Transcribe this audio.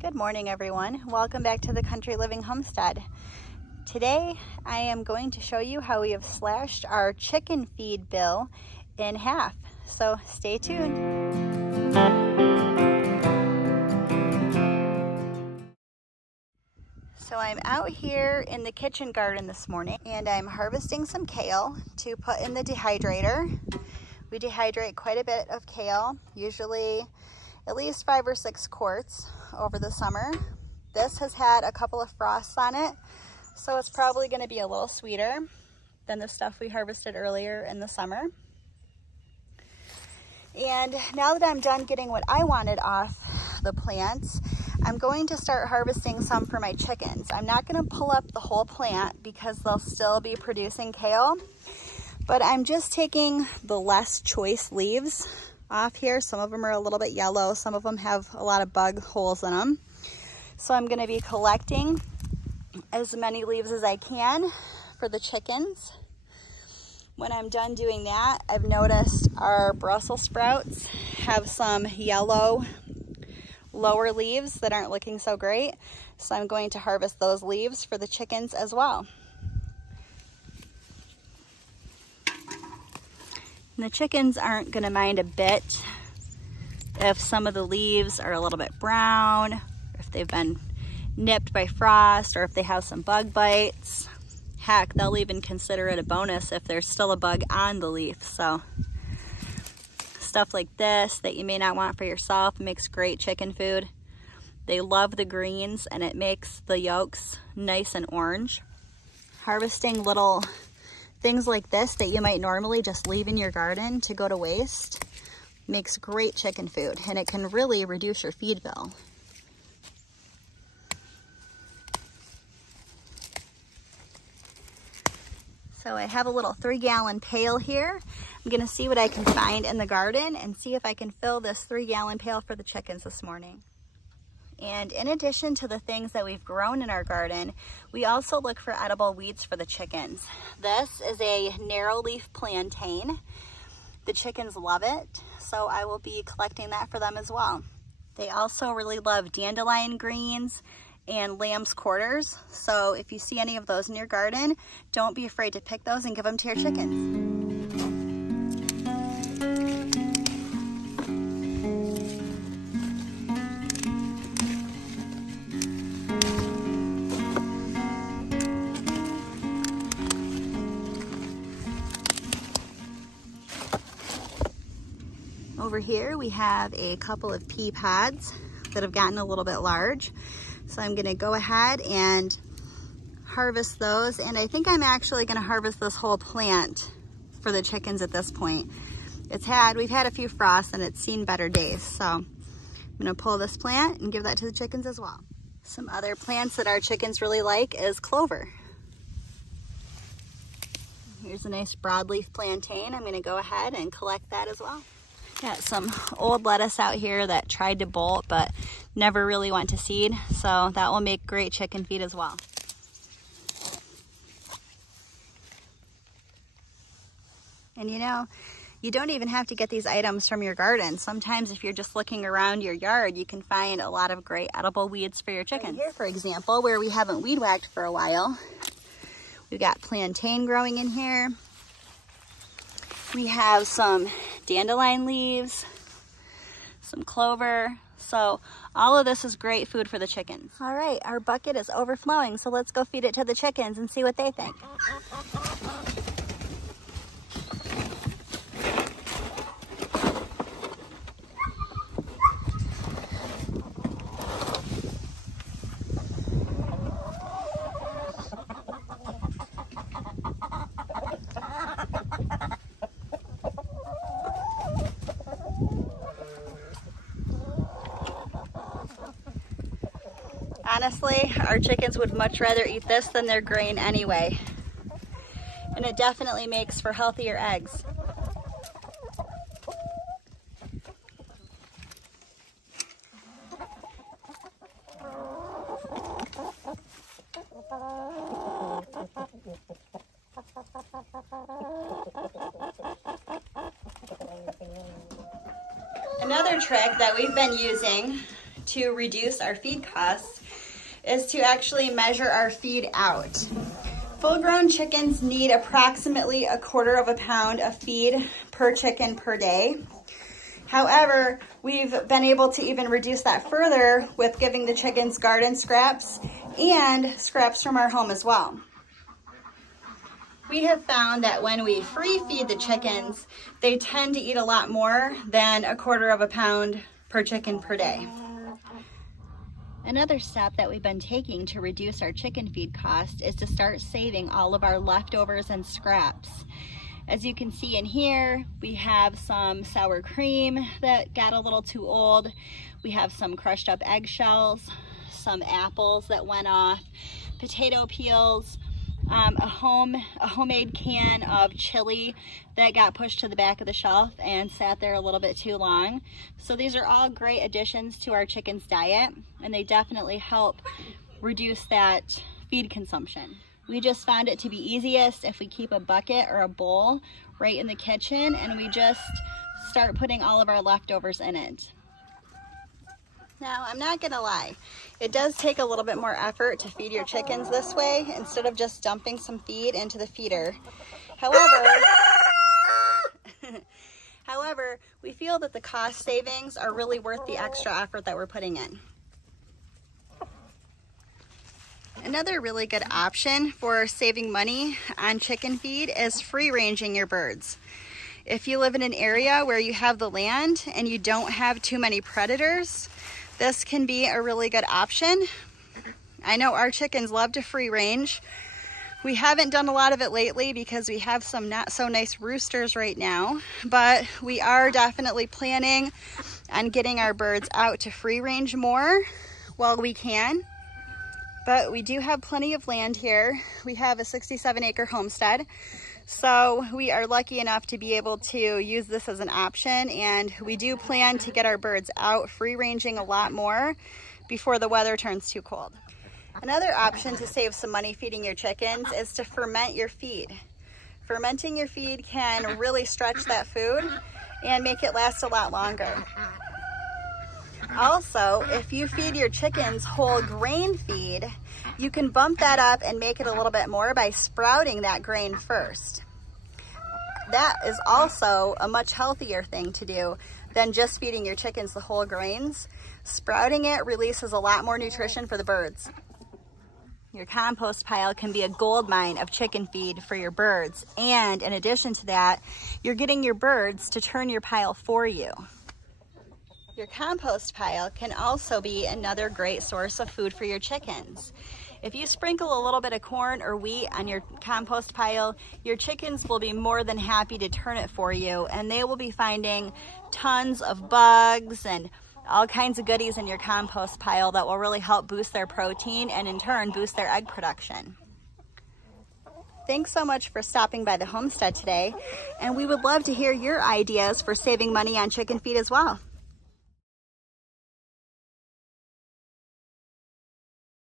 Good morning, everyone. Welcome back to the Country Living Homestead. Today, I am going to show you how we have slashed our chicken feed bill in half. So stay tuned. So I'm out here in the kitchen garden this morning and I'm harvesting some kale to put in the dehydrator. We dehydrate quite a bit of kale, usually at least 5 or 6 quarts over the summer. This has had a couple of frosts on it, so it's probably going to be a little sweeter than the stuff we harvested earlier in the summer. And now that I'm done getting what I wanted off the plants, I'm going to start harvesting some for my chickens. I'm not going to pull up the whole plant because they'll still be producing kale, but I'm just taking the less choice leaves off here. Some of them are a little bit yellow. Some of them have a lot of bug holes in them. So I'm going to be collecting as many leaves as I can for the chickens. When I'm done doing that, I've noticed our Brussels sprouts have some yellow lower leaves that aren't looking so great. So I'm going to harvest those leaves for the chickens as well. And the chickens aren't going to mind a bit if some of the leaves are a little bit brown, or if they've been nipped by frost, or if they have some bug bites. Heck, they'll even consider it a bonus if there's still a bug on the leaf. So stuff like this that you may not want for yourself makes great chicken food. They love the greens and it makes the yolks nice and orange. Harvesting little things like this that you might normally just leave in your garden to go to waste makes great chicken food, and it can really reduce your feed bill. So I have a little 3-gallon pail here. I'm gonna see what I can find in the garden and see if I can fill this 3-gallon pail for the chickens this morning. And in addition to the things that we've grown in our garden, we also look for edible weeds for the chickens. This is a narrow leaf plantain. The chickens love it, so I will be collecting that for them as well. They also really love dandelion greens and lamb's quarters. So if you see any of those in your garden, don't be afraid to pick those and give them to your chickens. Over here we have a couple of pea pods that have gotten a little bit large. So I'm gonna go ahead and harvest those. And I think I'm actually gonna harvest this whole plant for the chickens at this point. We've had a few frosts and it's seen better days. So I'm gonna pull this plant and give that to the chickens as well. Some other plants that our chickens really like is clover. Here's a nice broadleaf plantain. I'm gonna go ahead and collect that as well. Got some old lettuce out here that tried to bolt but never really went to seed, so that will make great chicken feed as well. And you know, you don't even have to get these items from your garden. Sometimes if you're just looking around your yard, you can find a lot of great edible weeds for your chickens. Right here, for example, where we haven't weed whacked for a while, we've got plantain growing in here. We have some dandelion leaves, some clover. So all of this is great food for the chickens. All right, our bucket is overflowing, so let's go feed it to the chickens and see what they think. Honestly, our chickens would much rather eat this than their grain anyway. And it definitely makes for healthier eggs. Another trick that we've been using to reduce our feed costs is to actually measure our feed out. Full-grown chickens need approximately 1/4 pound of feed per chicken per day. However, we've been able to even reduce that further with giving the chickens garden scraps and scraps from our home as well. We have found that when we free feed the chickens, they tend to eat a lot more than 1/4 pound per chicken per day. Another step that we've been taking to reduce our chicken feed cost is to start saving all of our leftovers and scraps. As you can see in here, we have some sour cream that got a little too old. We have some crushed up eggshells, some apples that went off, potato peels, a homemade can of chili that got pushed to the back of the shelf and sat there a little bit too long. So these are all great additions to our chicken's diet, and they definitely help reduce that feed consumption. We just found it to be easiest if we keep a bucket or a bowl right in the kitchen and we just start putting all of our leftovers in it. Now, I'm not gonna lie, it does take a little bit more effort to feed your chickens this way instead of just dumping some feed into the feeder. However, we feel that the cost savings are really worth the extra effort that we're putting in. Another really good option for saving money on chicken feed is free ranging your birds. If you live in an area where you have the land and you don't have too many predators, this can be a really good option. I know our chickens love to free range. We haven't done a lot of it lately because we have some not so nice roosters right now, but we are definitely planning on getting our birds out to free range more while we can. But we do have plenty of land here. We have a 67-acre homestead, so we are lucky enough to be able to use this as an option, and we do plan to get our birds out free ranging a lot more before the weather turns too cold. Another option to save some money feeding your chickens is to ferment your feed. Fermenting your feed can really stretch that food and make it last a lot longer. Also, if you feed your chickens whole grain feed, you can bump that up and make it a little bit more by sprouting that grain first. That is also a much healthier thing to do than just feeding your chickens the whole grains. Sprouting it releases a lot more nutrition for the birds. Your compost pile can be a gold mine of chicken feed for your birds. And in addition to that, you're getting your birds to turn your pile for you. Your compost pile can also be another great source of food for your chickens. If you sprinkle a little bit of corn or wheat on your compost pile, your chickens will be more than happy to turn it for you, and they will be finding tons of bugs and all kinds of goodies in your compost pile that will really help boost their protein and in turn boost their egg production. Thanks so much for stopping by the homestead today, and we would love to hear your ideas for saving money on chicken feed as well.